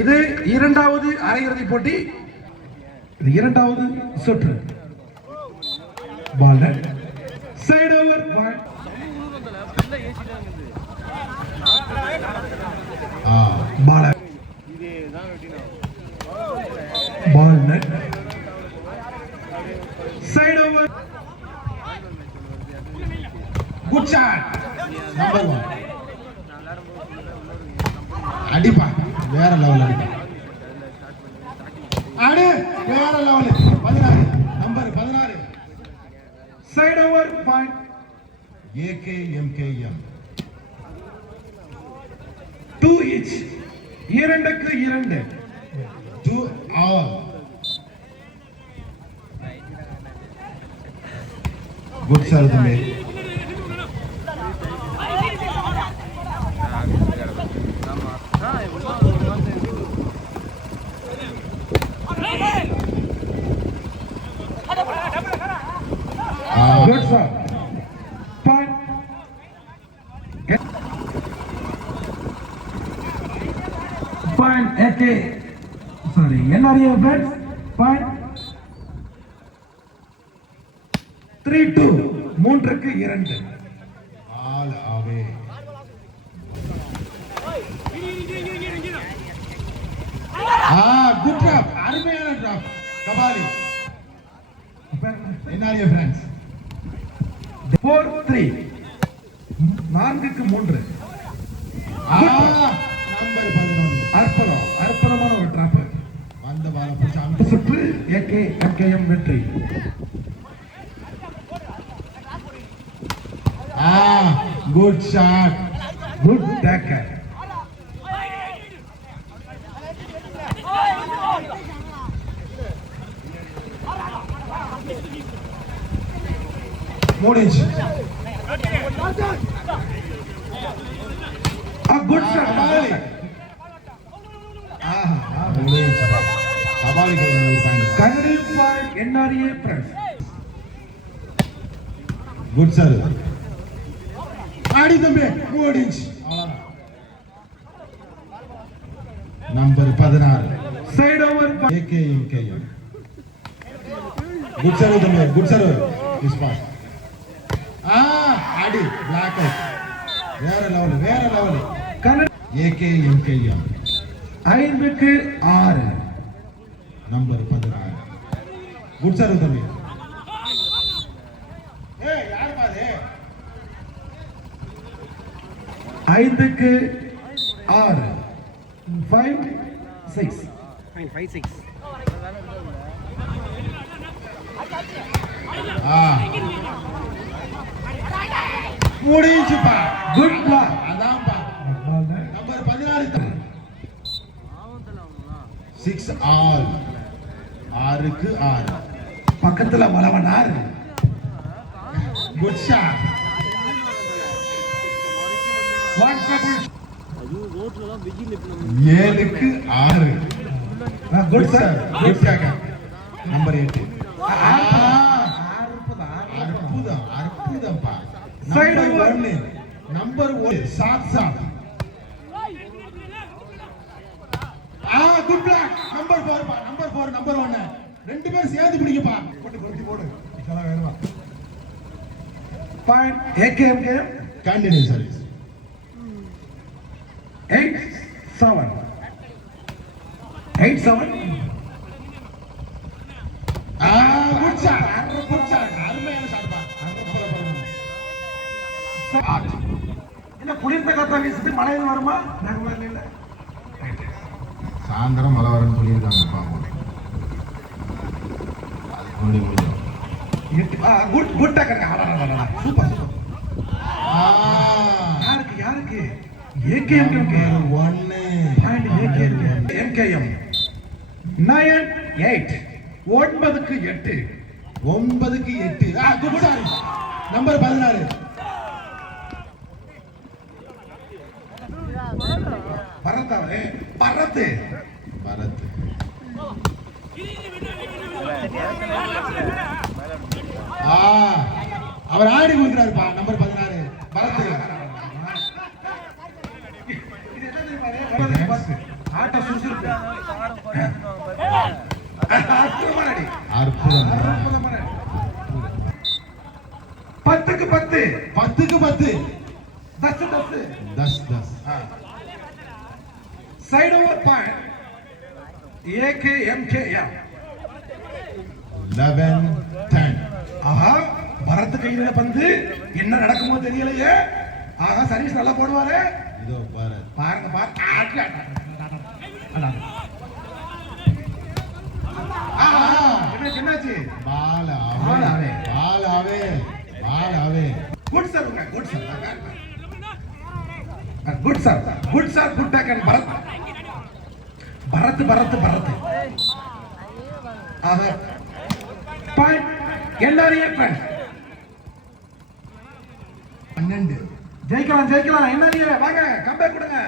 இது இரண்டாவது அரையிறுதி போட்டி. இது இரண்டாவது சுற்று. Ball side over ball. Ball ball net side over. Good shot. Number 1 அடிப்பா. வேற லெவல் அடிப்பா. அடி வேற level. 16 number 16 side over point. AKMKM 2 each. 2க்கு 2 2 all. குட் சார் தம்பி. Good sir. Point. Point. AK. Sorry. NRA bets. Point. 3-2. 3க்கு 2. All away. Good drop. அருமையான drop. Kabali. NRA friends. 4-3 4க்கு 3. Number 11 அற்புதமான ஒரு டிராப். வந்த பால புடிச்ச அந்த சுற்று. AKMKM வெற்றி. Good shot. Good taker. Good shot. NRA press. Good sir. ஆடி தம்பி 4 inch. Number 16 side over. AKMKM. Good sir தம்பி. Good sir. This pass. ஆடி பிளாக் அவுட். வேற லெவல். AKMKM 5க்கு 6 நம்பர் 16. குட் சார் தம்பி. யார் பாரு. 5க்கு 6 5-6 முடிஞ்சுப்பா. Good ball. அதான்ப்பா. Number 16 6 all. 6க்கு 6 பக்கத்துல மலவன் 6. Good shot. One couple. அது ரோட்ல தான் வெஜி நிப்பணும். 7க்கு 6. Good sir. Good shot. Number 8 அற்புதம்ப்பா. நம்பர் 1 சாத். Good black. நம்பர் 4 பா. நம்பர் 1 ரெண்டு பேரும் சேர்ந்து பிடிங்கப்பா. போடு இதெல்லாம் வேணுமா. Point. AKMKM continue service. 8-7 good shot. அருமையான ஷாட் பா. என்ன குளிர்ந்த காத்தா வீசுது. மழையில் வருமா? இல்ல சாயந்தரம் மழை வரும்னு சொல்லியிருக்காங்க. பாப்போம். Good tackle. சூப்பர். யாருக்கு AKMKM 1 பாயிண்ட். AKMKM 9-8 9க்கு 8 குட் சாரி. நம்பர் 16 பரத். அவர் ஆடி கொடுக்கிறாருப்பா. நம்பர் 16 பரத். ஆட்ட சுறுசுறுப்பு. அற்புதமான அடி. அற்புதமான 10க்கு 10. 10க்கு 10. 10. 10. Side over point. AKMKM 11-10. ஆஹா, பரத் கையில பந்து என்ன நடக்குமோ தெரியலையே. ஆஹா, சர்வீஸ் நல்லா போடுவாரு. இதோ பாரு. பாருங்க என்னாச்சு? பால் பால் ஆவே. குட் சர்வ்ங்க, good serve. Good serve, good serve, good take and Bharath. Bharath. ஆஹா, பாயிண்ட் NRF. 12. ஜெயிக்கலாம். NRF வாங்க, கம்பேக் கொடுங்க.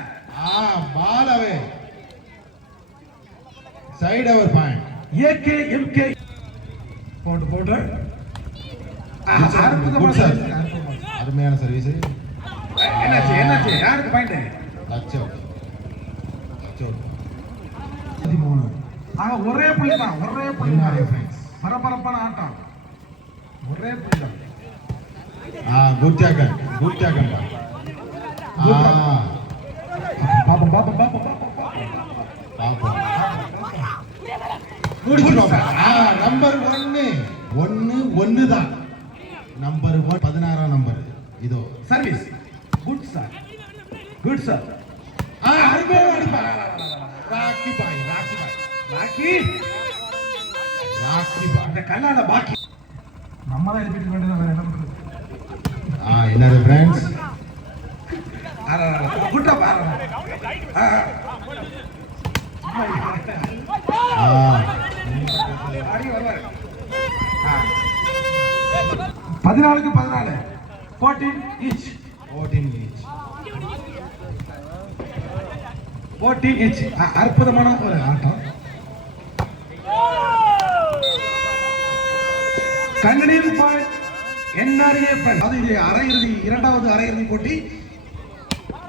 பால் ஆவே. Side over point. AKMK போட்டு அருமையான சர்வீஸ். என்னாச்சு? யாருக்கு பாயிண்ட்? லட்சம். 13. ஒரே புள்ளி தான். பரபரப்பான ஆட்டம். ஒரே புள்ளி தான். Good taken. பாப்போம். நம்பர் 1 தான். நம்பர் 1 16ஆம் நம்பர். இதோ சர்வீஸ். Good sir. ராக்கி பாய். இந்த கண்ணால பாக்கி நம்மதான் எழுப்பிட்டு வேண்டியது. வேற என்ன பண்றது? என்னது ஃப்ரெண்ட்ஸ்? குட்டா பாரு. 14க்கு 14. 14 each. 14 each. அற்புதமான ஒரு ஆட்டம். கங்கனீர் பாயிண்ட் NRF. அது இது அரையிறுதி, இரண்டாவது அரையிறுதி போட்டி.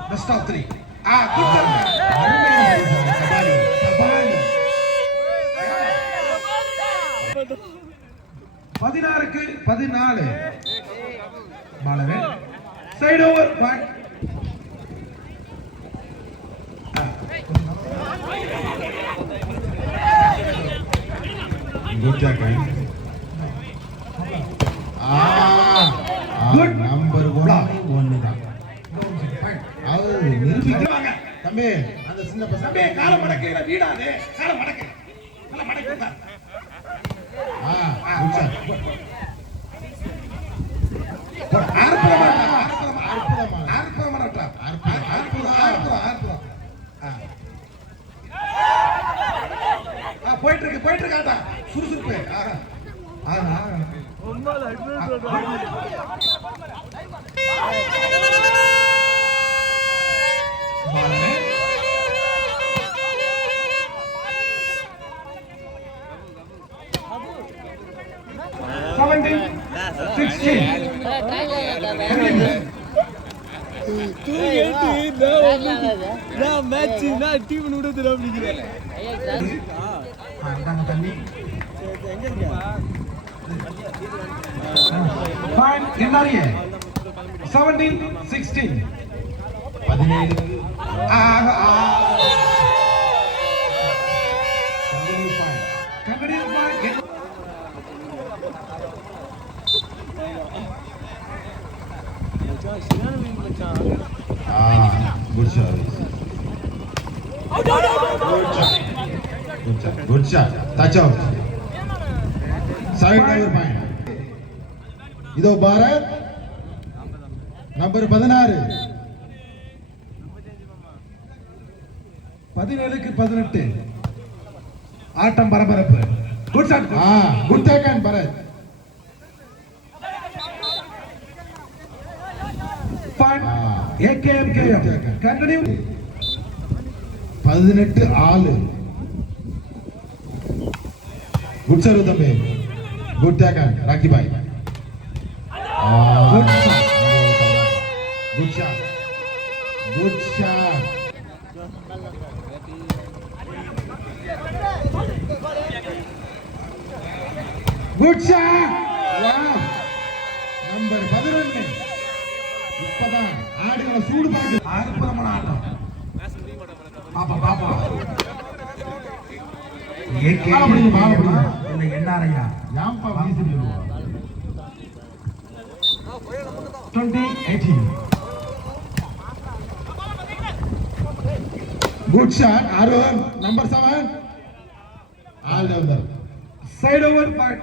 Best of 3. Good serve. 16க்கு 14. பாலவே side over point. Good taken. Number 1 தான். தம்பி அந்த சின்ன பசங்க கால மடக்கையில வீடாது. கால மடக்கு. நல்ல மடக்கு. போயிட்டு இருக்கு ஆட்டா. சுறுசுறுப்பு. NRA 17-16. 17. Good service. Good shot. Touch out. Side over point. இதோ பாரத் நம்பர் 16. 17க்கு 18. ஆட்டம் பரபரப்பு. Good shot. Good taken Bharath. AKMK continue. 18 ஆளு. குட் சர்வ் தம்பி. Good taken Rocky boy. Good shot. Good shot wow number 11 இப்பதான் ஆடுகளை சூடு பார்க்குது அற்புதமான ஆட்டம் பாப்பா பாப்பா ஏகே இல்ல என்ஆர்ஐயா யாம்பா வீசி விடுவா 2018 good shot Arun number 7 all rounder side over part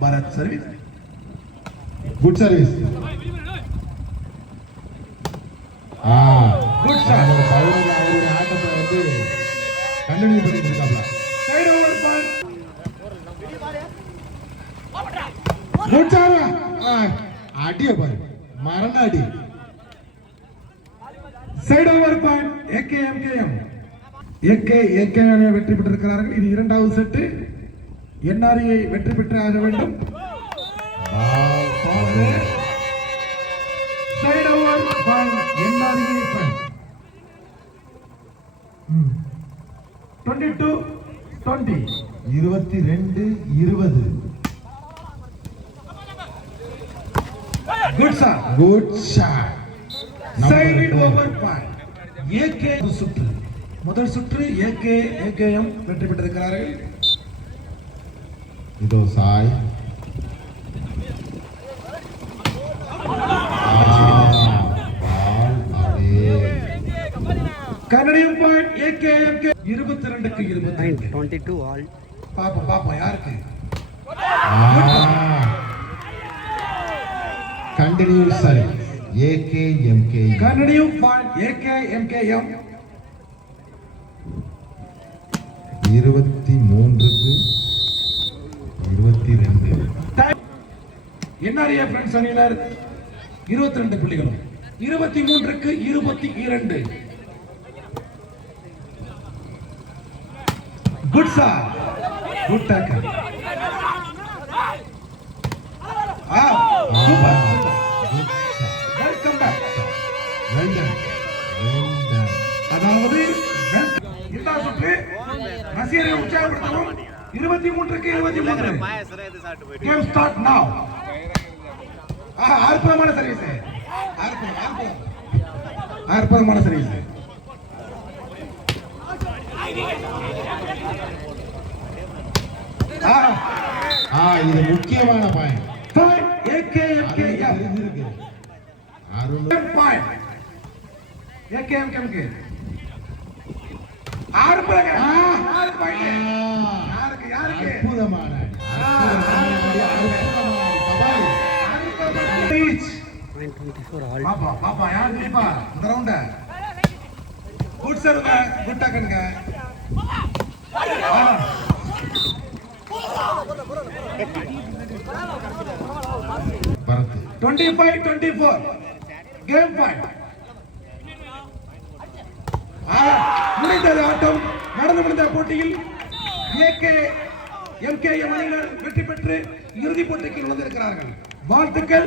Bharath service good service good shot அவருடைய ஆட்டத்தை வந்து கண்டினியூ பண்ணிட்டு இருக்காப்ல side over part good shot அடிய பாரு மரண அடி side over part AKMKM AK வெற்றி பெற்றிருக்கிறார்கள். இது இரண்டாவது செட்டு. என்ஆர்ஐ வெற்றி பெற்று ஆக வேண்டும். Side over ball NRI 22-20 22-20 good shot good shot side over ball AK சுற்று முதல் சுற்று ஏகேஎம் வெற்றி பெற்றிருக்கிறார்கள். இதோ சாய் கனடியன் பாயிண்ட் ஏகேஎம்கே 22க்கு 25 22 ஆல் பாப்பா யாருக்கு continue Sai AKMK Canadian point AKMKM 23க்கு 22 என்ஆர்ஏ ஃப்ரெண்ட்ஸ் அணியினர் 22 புள்ளிகளும் 23க்கு 22 good sir good tackle super welcome back அதாவது இந்த சுற்று நசீரை உற்சாகப்படுத்தவும் 23க்கு 23 கேம் ஸ்டார்ட் நவ அற்புதமான சர்வீஸ் அற்புதமான சர்வீஸ் இது முக்கியமான பாயிண்ட் ஏகேஎம்கேஎம் இருக்கு அருண் பாயிண்ட் ஏகேஎம்கேஎம் அற்புதமான அற்புதமான பாப்பா யார் ஜெயிப்பா இந்த ரவுண்ட குட் சர்வ் குட் டக்கனுங்க பரத் 25-24 கேம் பாயிண்ட் முடிந்தது ஆட்டம் நடந்து முடிந்த போட்டியில் ஏகேஎம்கேஎம் அணியினர் வெற்றி பெற்று இறுதிப் போட்டிக்கு நுழைந்திருக்கிறார்கள். வாழ்த்துக்கள்.